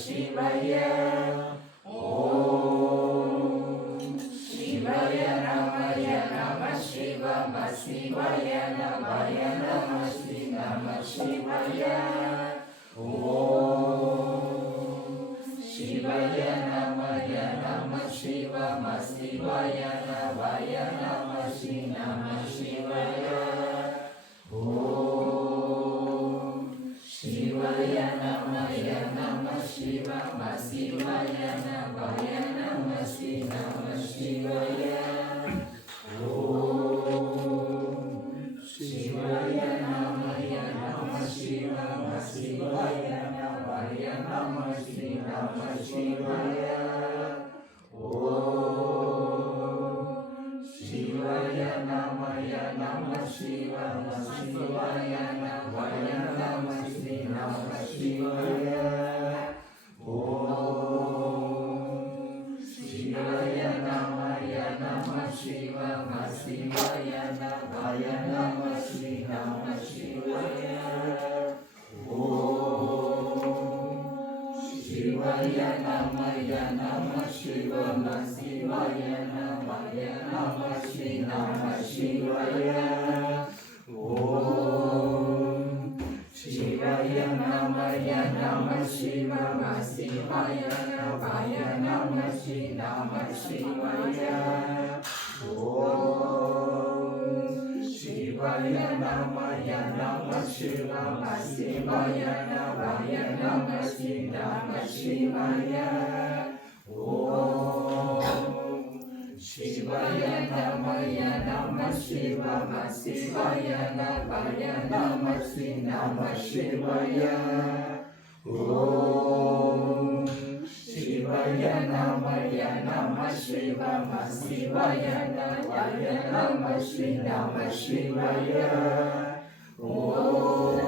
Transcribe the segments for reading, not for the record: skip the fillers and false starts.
ಶಿವಯ ಓಂ ಶಿವಯ ನಮಯ ನಮ ಶಿವಮ ಶಿವಯ ನಮಯ ನಮ ಶ್ರೀ ನಮ ಶಿವಯ ಓಂ ಶಿವಯ ನಮಯ ನಮ ಶಿವಮ ಶಿವಯ ನಮಯ ನಮ ಶ್ರೀ ನಮ ಶಿವಯ ಓಂ ಶಿವಯ ನಮಯ ನಮ ಶಿವಮ ಶಿವಯ ನಮಯ ನಮ ಶ್ರೀ ನಮ ಶಿವಯ ಓಂ ಶಿವಯ ನಮಯ ನಮ ಶಿವಮ ಶಿವಯ ನಮಯ ನಮ ಶ್ರೀ ನಮ ಶಿವಯ ಓಂ ಶಿವಯ ನಮಯ ನಮ ಶಿವಮ ಶಿವಯ ನಮಯ ನಮ ಶ್ರೀ ನಮ ಶಿವಯ ಓಂ ಶಿವಯ ನಮಯ ನಮ ಶಿವಮ ಶಿವಯ ನಮಯ ನಮ ಶ್ರೀ ನಮ ಶಿವಯ ಓಂ ಶಿವಯ ನಮಯ ನಮ ಶಿವಮ ಶಿವಯ ನಮಯ ನಮ ಶ್ರೀ ನಮ ಶಿವಯ ಓಂ ಶಿವಯ ನಮಯ ನಮ ಶಿವಮ ಶಿವಯ ನಮಯ ನಮ ಶ್ರೀ ನಮ ಶಿವಯ ಓಂ ಶಿವಯ ನಮಯ ನಮ ಶಿವಮ ಶಿವಯ ನಮಯ ನಮ ಶ್ರೀ ನಮ ಶಿವಯ ಓಂ ಶಿವಯ ನಮಯ ನಮ ಶಿವಮ ಶಿವಯ ನಮಯ ನಮ ಶ್ರೀ ನಮ ಶಿವಯ ಓಂ ಶಿವಯ ನಮಯ ನಮ ಶಿವಮ ಶಿವಯ ನಮಯ ನಮ ಶ್ರೀ ನಮ ಶಿವಯ ಓಂ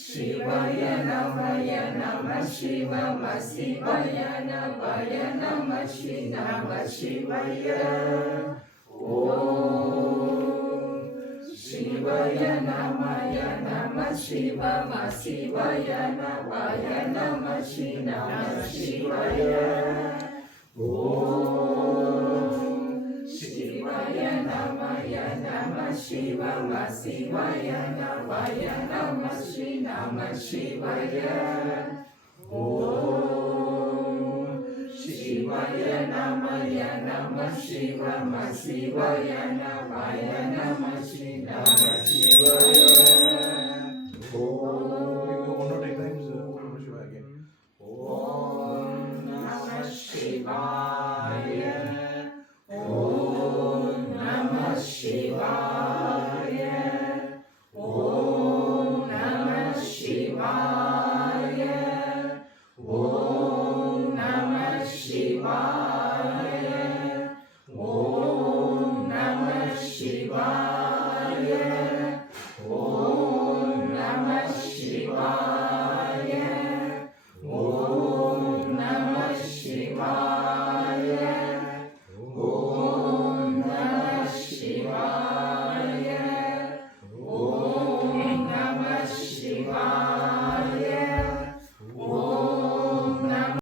ಶಿವಯ ನಮಯ ನಮ ಶಿವಮ ಶಿವಯ ನಮಯ ನಮ ಶ್ರೀ ನಮ ಶಿವಯ ಓಂ ಶಿವಯ ನಮಯ ನಮ ಶಿವಮ ಶಿವಯ ನಮಯ ನಮ ಶ್ರೀ ನಮ ಶಿವಯ ಓಂ ಶಿವಯ ನಮಯ ನಮ ಶಿವಮ ಶಿವಯ ನಮಯ ನಮ ಶ್ರೀ ನಮ ಶಿವಯ ಓಂ ಶಿವಯ ನಮಯ ನಮ ಶಿವಮ ಶಿವಯ ನಮಯ ನಮ ಶ್ರೀ ನಮ ಶಿವಯ ಓಂ